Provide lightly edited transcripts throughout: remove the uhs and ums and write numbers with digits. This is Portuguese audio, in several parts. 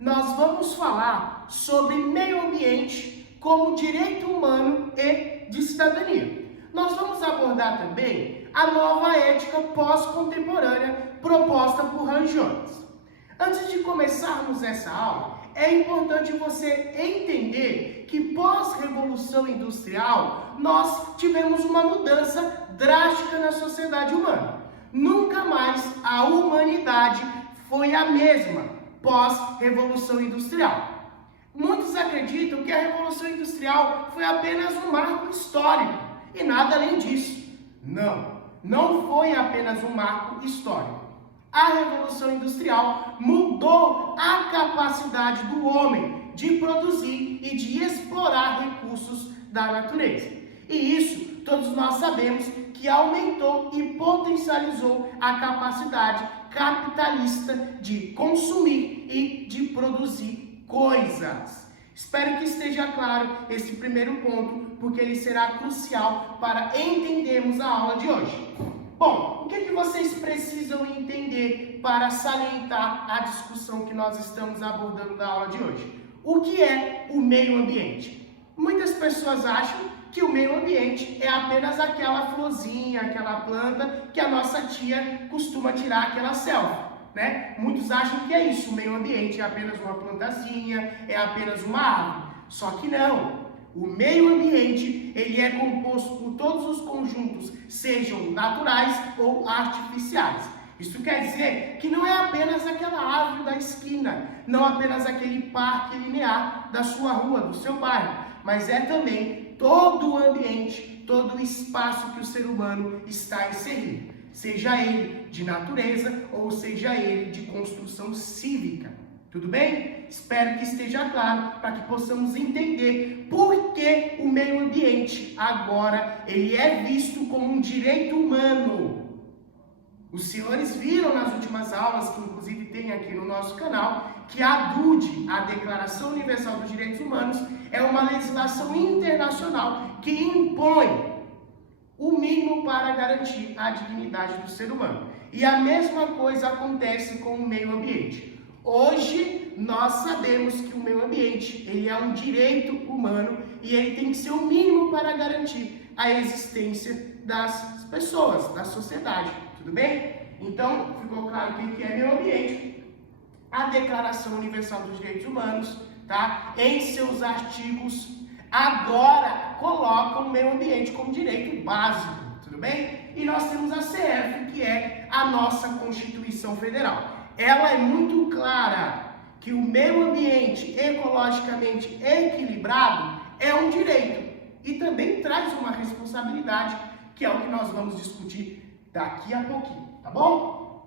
nós vamos falar sobre meio ambiente como direito humano e de cidadania. Nós vamos abordar também a nova ética pós-contemporânea proposta por Han Jones. Antes de começarmos essa aula, é importante você entender que pós-revolução industrial nós tivemos uma mudança drástica na sociedade humana. Nunca mais a humanidade foi a mesma pós-revolução industrial. Muitos acreditam que a revolução industrial foi apenas um marco histórico e nada além disso. Não foi apenas um marco histórico. A Revolução Industrial mudou a capacidade do homem de produzir e de explorar recursos da natureza. E isso, todos nós sabemos que aumentou e potencializou a capacidade capitalista de consumir e de produzir coisas. Espero que esteja claro esse primeiro ponto, porque ele será crucial para entendermos a aula de hoje. Bom, o que vocês precisam entender para salientar a discussão que nós estamos abordando na aula de hoje? O que é o meio ambiente? Muitas pessoas acham que o meio ambiente é apenas aquela florzinha, aquela planta que a nossa tia costuma tirar aquela selfie, né? Muitos acham que é isso, o meio ambiente é apenas uma plantazinha, é apenas uma árvore. Só que não. O meio ambiente, ele é composto por todos os conjuntos, sejam naturais ou artificiais. Isso quer dizer que não é apenas aquela árvore da esquina, não apenas aquele parque linear da sua rua, do seu bairro, mas é também todo o ambiente, todo o espaço que o ser humano está inserido, seja ele de natureza ou seja ele de construção cívica. Tudo bem? Espero que esteja claro para que possamos entender por que o meio ambiente agora ele é visto como um direito humano. Os senhores viram nas últimas aulas, que inclusive tem aqui no nosso canal, que a DUD, a Declaração Universal dos Direitos Humanos, é uma legislação internacional que impõe o mínimo para garantir a dignidade do ser humano. E a mesma coisa acontece com o meio ambiente. Hoje, nós sabemos que o meio ambiente ele é um direito humano e ele tem que ser o mínimo para garantir a existência das pessoas, da sociedade. Tudo bem? Então, ficou claro o que é meio ambiente? A Declaração Universal dos Direitos Humanos, tá? Em seus artigos, agora colocam o meio ambiente como direito básico. Tudo bem? E nós temos a CF, que é a nossa Constituição Federal. Ela é muito clara que o meio ambiente ecologicamente equilibrado é um direito e também traz uma responsabilidade, que é o que nós vamos discutir daqui a pouquinho, tá bom?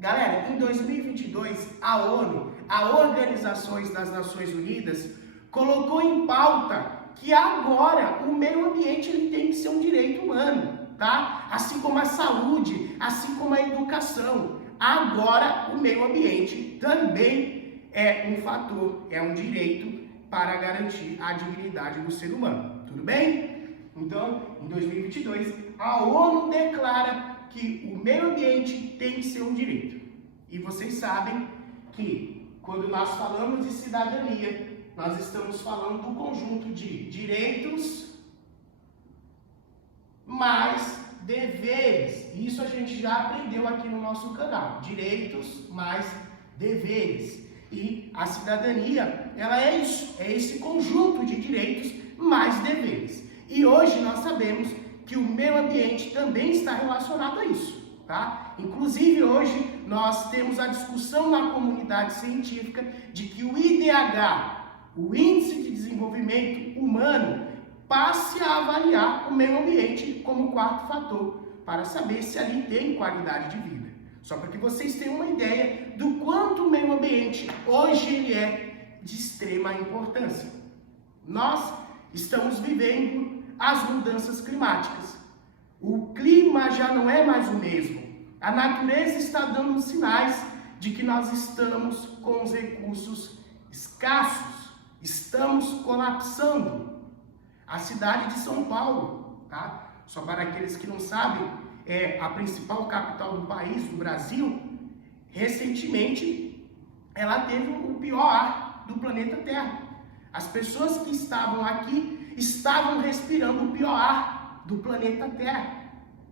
Galera, em 2022, a ONU, a Organização das Nações Unidas, colocou em pauta que agora o meio ambiente ele tem que ser um direito humano, tá? Assim como a saúde, assim como a educação. Agora, o meio ambiente também é um fator, é um direito para garantir a dignidade do ser humano. Tudo bem? Então, em 2022, a ONU declara que o meio ambiente tem que ser um direito. E vocês sabem que, quando nós falamos de cidadania, nós estamos falando do conjunto de direitos mais deveres. Isso a gente já aprendeu aqui no nosso canal. Direitos mais deveres. E a cidadania, ela é isso. É esse conjunto de direitos mais deveres. E hoje nós sabemos que o meio ambiente também está relacionado a isso, tá? Inclusive hoje nós temos a discussão na comunidade científica de que o IDH, o Índice de Desenvolvimento Humano, passe a avaliar o meio ambiente como quarto fator, para saber se ali tem qualidade de vida. Só para que vocês tenham uma ideia do quanto o meio ambiente hoje ele é de extrema importância. Nós estamos vivendo as mudanças climáticas. O clima já não é mais o mesmo. A natureza está dando sinais de que nós estamos com os recursos escassos, estamos colapsando. A cidade de São Paulo, tá? Só para aqueles que não sabem, é a principal capital do país, do Brasil. Recentemente, ela teve o pior ar do planeta Terra. As pessoas que estavam aqui estavam respirando o pior ar do planeta Terra.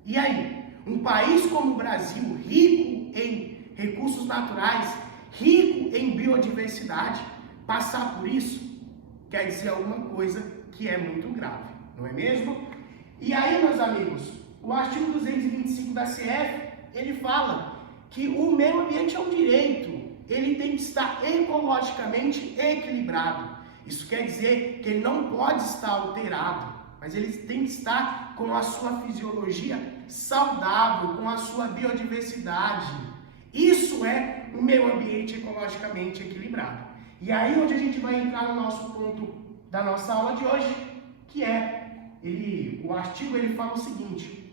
E aí, um país como o Brasil, rico em recursos naturais, rico em biodiversidade, passar por isso quer dizer alguma coisa que é muito grave, não é mesmo? E aí, meus amigos, o artigo 225 da CF, ele fala que o meio ambiente é um direito, ele tem que estar ecologicamente equilibrado. Isso quer dizer que ele não pode estar alterado, mas ele tem que estar com a sua fisiologia saudável, com a sua biodiversidade. Isso é um meio ambiente ecologicamente equilibrado. E aí onde a gente vai entrar no nosso ponto da nossa aula de hoje, que é, o artigo ele fala o seguinte: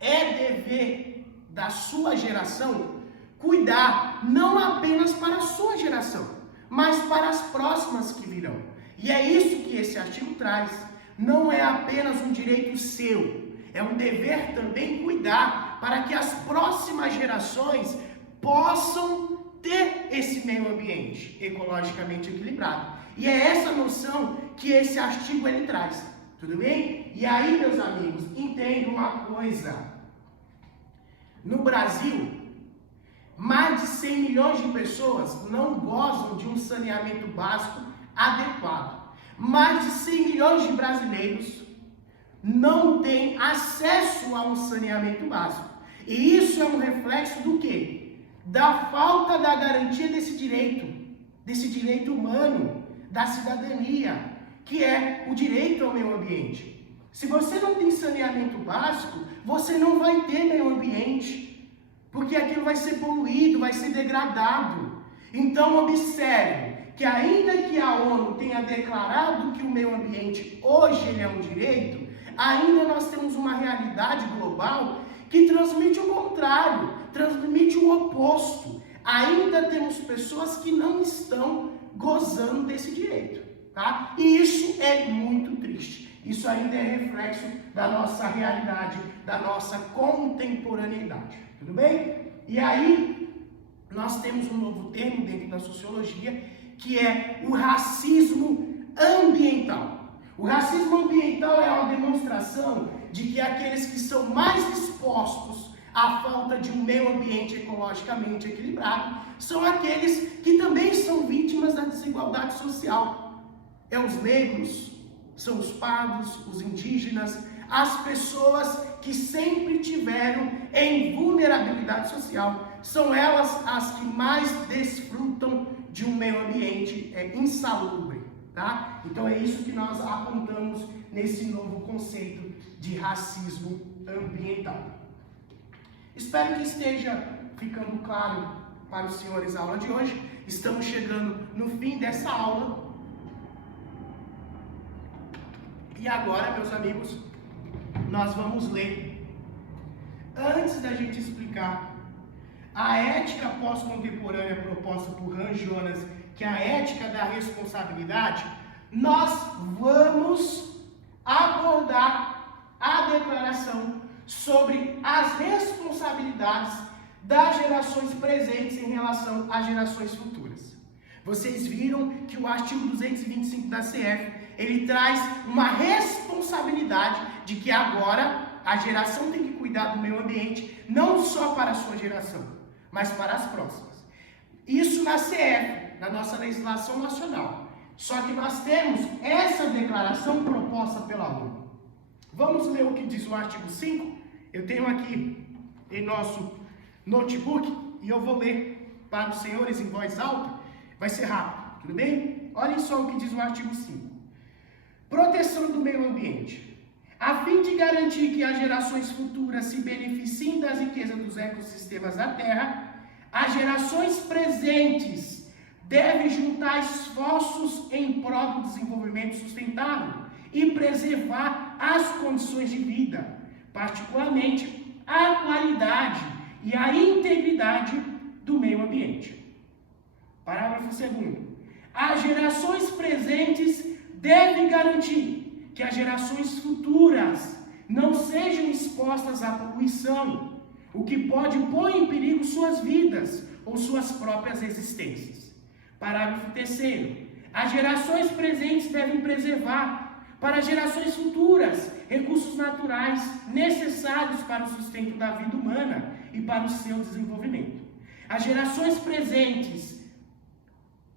é dever da sua geração cuidar não apenas para a sua geração, mas para as próximas que virão. E é isso que esse artigo traz. Não é apenas um direito seu, é um dever também cuidar para que as próximas gerações possam ter esse meio ambiente ecologicamente equilibrado. E é essa noção que esse artigo ele traz. Tudo bem? E aí, meus amigos, entendam uma coisa. No Brasil, mais de 100 milhões de pessoas não gozam de um saneamento básico adequado. Mais de 100 milhões de brasileiros não têm acesso a um saneamento básico. E isso é um reflexo do quê? Da falta da garantia desse direito humano, da cidadania, que é o direito ao meio ambiente. Se você não tem saneamento básico, você não vai ter meio ambiente, porque aquilo vai ser poluído, vai ser degradado. Então observe que ainda que a ONU tenha declarado que o meio ambiente hoje ele é um direito, ainda nós temos uma realidade global que transmite o contrário, transmite o oposto. Ainda temos pessoas que não estão gozando desse direito, tá? E isso é muito triste. Isso ainda é reflexo da nossa realidade, da nossa contemporaneidade, tudo bem? E aí, nós temos um novo termo dentro da sociologia, que é o racismo ambiental. O racismo ambiental é uma demonstração de que aqueles que são mais expostos à falta de um meio ambiente ecologicamente equilibrado são aqueles que também são vítimas da desigualdade social. É os negros, são os pardos, os indígenas, as pessoas que sempre tiveram em vulnerabilidade social. São elas as que mais desfrutam de um meio ambiente insalubre, tá? Então é isso que nós apontamos nesse novo conceito de racismo ambiental. Espero que esteja ficando claro para os senhores a aula de hoje. Estamos chegando no fim dessa aula. E agora, meus amigos, nós vamos ler, antes da gente explicar a ética pós-contemporânea proposta por Hans Jonas, que é a ética da responsabilidade, nós vamos abordar a declaração sobre as responsabilidades das gerações presentes em relação às gerações futuras. Vocês viram que o artigo 225 da CF, ele traz uma responsabilidade de que agora a geração tem que cuidar do meio ambiente, não só para a sua geração, mas para as próximas. Isso na CF, na nossa legislação nacional. Só que nós temos essa declaração proposta pela ONU. Vamos ler o que diz o artigo 5? Eu tenho aqui em nosso notebook e eu vou ler para os senhores em voz alta. Vai ser rápido, tudo bem? Olhem só o que diz o artigo 5. Proteção do meio ambiente. A fim de garantir que as gerações futuras se beneficiem das riquezas dos ecossistemas da Terra, as gerações presentes devem juntar esforços em prol do desenvolvimento sustentável e preservar as condições de vida, particularmente a qualidade e a integridade do meio ambiente. Parágrafo 2º. As gerações presentes devem garantir que as gerações futuras não sejam expostas à poluição, o que pode pôr em perigo suas vidas ou suas próprias existências. Parágrafo 3º. As gerações presentes devem preservar, para gerações futuras, recursos naturais necessários para o sustento da vida humana e para o seu desenvolvimento. As gerações presentes,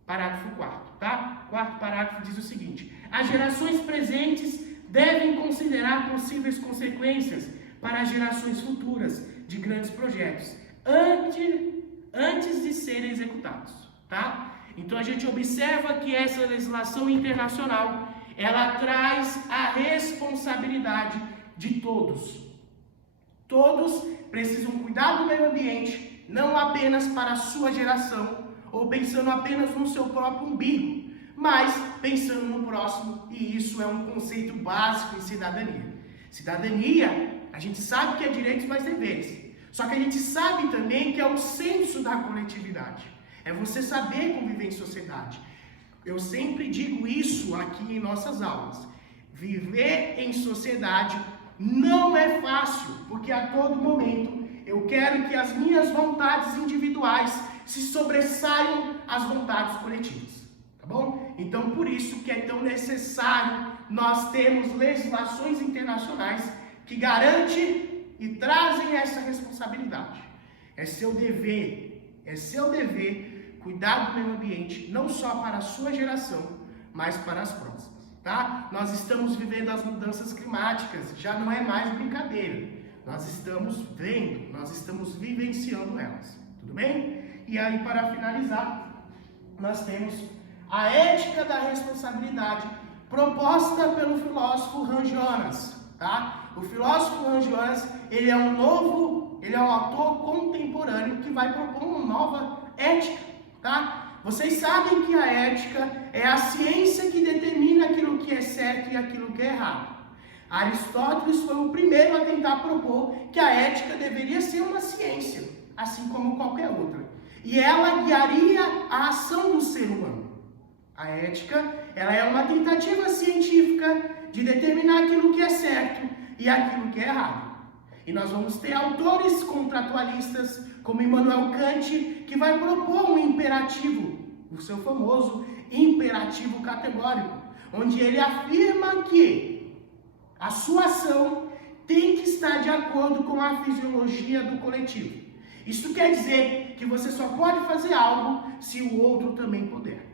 parágrafo 4º, tá? Quarto parágrafo diz o seguinte: as gerações presentes devem considerar possíveis consequências para as gerações futuras de grandes projetos, antes de serem executados, tá? Então a gente observa que essa legislação internacional, ela traz a responsabilidade de todos. Todos precisam cuidar do meio ambiente, não apenas para a sua geração, ou pensando apenas no seu próprio umbigo, mas pensando no próximo, e isso é um conceito básico em cidadania. Cidadania, a gente sabe que é direitos mais deveres, só que a gente sabe também que é o senso da coletividade, é você saber conviver em sociedade. Eu sempre digo isso aqui em nossas aulas, viver em sociedade não é fácil, porque a todo momento eu quero que as minhas vontades individuais se sobressaiam às vontades coletivas, tá bom? Então, por isso que é tão necessário nós termos legislações internacionais que garantem e trazem essa responsabilidade. É seu dever cuidar do meio ambiente, não só para a sua geração, mas para as próximas, tá? Nós estamos vivendo as mudanças climáticas, já não é mais brincadeira. Nós estamos vendo, nós estamos vivenciando elas, tudo bem? E aí, para finalizar, nós temos a ética da responsabilidade proposta pelo filósofo Hans Jonas, tá? O filósofo Hans Jonas, ele é um autor contemporâneo que vai propor uma nova ética, tá? Vocês sabem que a ética é a ciência que determina aquilo que é certo e aquilo que é errado. Aristóteles foi o primeiro a tentar propor que a ética deveria ser uma ciência, assim como qualquer outra. E ela guiaria a ação do ser humano. A ética, ela é uma tentativa científica de determinar aquilo que é certo e aquilo que é errado. E nós vamos ter autores contratualistas, como Immanuel Kant, que vai propor um imperativo, o seu famoso imperativo categórico, onde ele afirma que a sua ação tem que estar de acordo com a fisiologia do coletivo. Isso quer dizer que você só pode fazer algo se o outro também puder.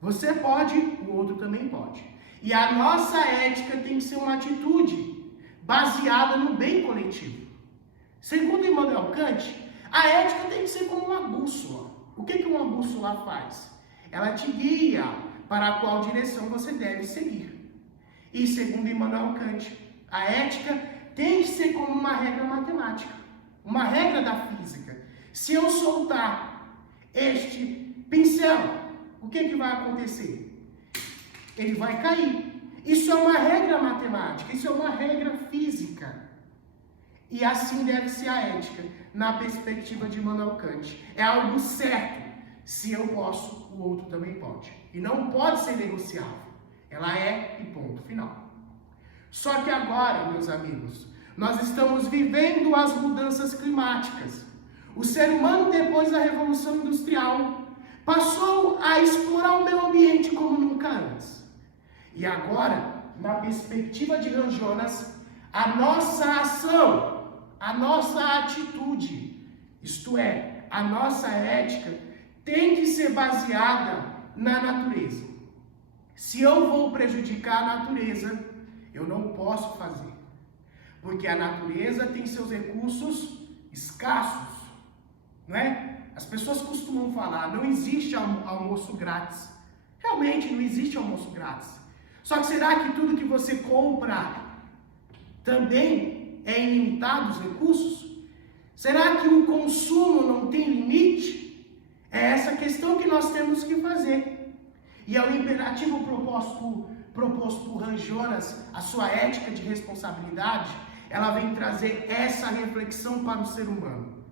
Você pode, o outro também pode. E a nossa ética tem que ser uma atitude baseada no bem coletivo. Segundo Immanuel Kant, a ética tem que ser como uma bússola. O que uma bússola faz? Ela te guia para qual direção você deve seguir. E segundo Immanuel Kant, a ética tem que ser como uma regra matemática, uma regra da física. Se eu soltar este pincel, o que vai acontecer? Ele vai cair. Isso é uma regra matemática, isso é uma regra física. E assim deve ser a ética, na perspectiva de Immanuel Kant. É algo certo. Se eu posso, o outro também pode. E não pode ser negociável. Ela é e ponto final. Só que agora, meus amigos, nós estamos vivendo as mudanças climáticas. O ser humano, depois da Revolução Industrial, passou a explorar o meio ambiente como nunca antes. E agora, na perspectiva de Hans Jonas, a nossa ação, a nossa atitude, isto é, a nossa ética, tem que ser baseada na natureza. Se eu vou prejudicar a natureza, eu não posso fazer. Porque a natureza tem seus recursos escassos, não é? As pessoas costumam falar, não existe almoço grátis. Realmente não existe almoço grátis. Só que será que tudo que você compra também é ilimitado os recursos? Será que o consumo não tem limite? É essa questão que nós temos que fazer. E é o imperativo proposto por Hans Jonas, a sua ética de responsabilidade, ela vem trazer essa reflexão para o ser humano.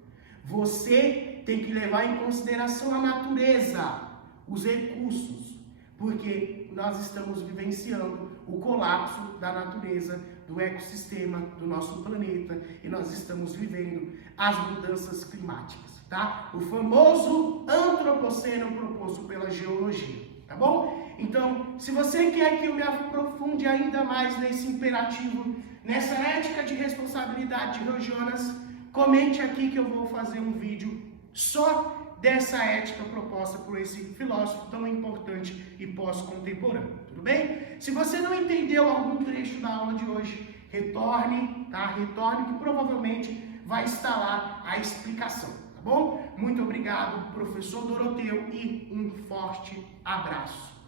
Você tem que levar em consideração a natureza, os recursos, porque nós estamos vivenciando o colapso da natureza do ecossistema do nosso planeta e nós estamos vivendo as mudanças climáticas, tá? O famoso antropoceno proposto pela geologia, tá bom? Então, se você quer que eu me aprofunde ainda mais nesse imperativo, nessa ética de responsabilidade de Jonas, comente aqui que eu vou fazer um vídeo só dessa ética proposta por esse filósofo tão importante e pós-contemporâneo, tudo bem? Se você não entendeu algum trecho da aula de hoje, retorne, tá? Retorne que provavelmente vai estar lá a explicação, tá bom? Muito obrigado, professor Doroteu, e um forte abraço.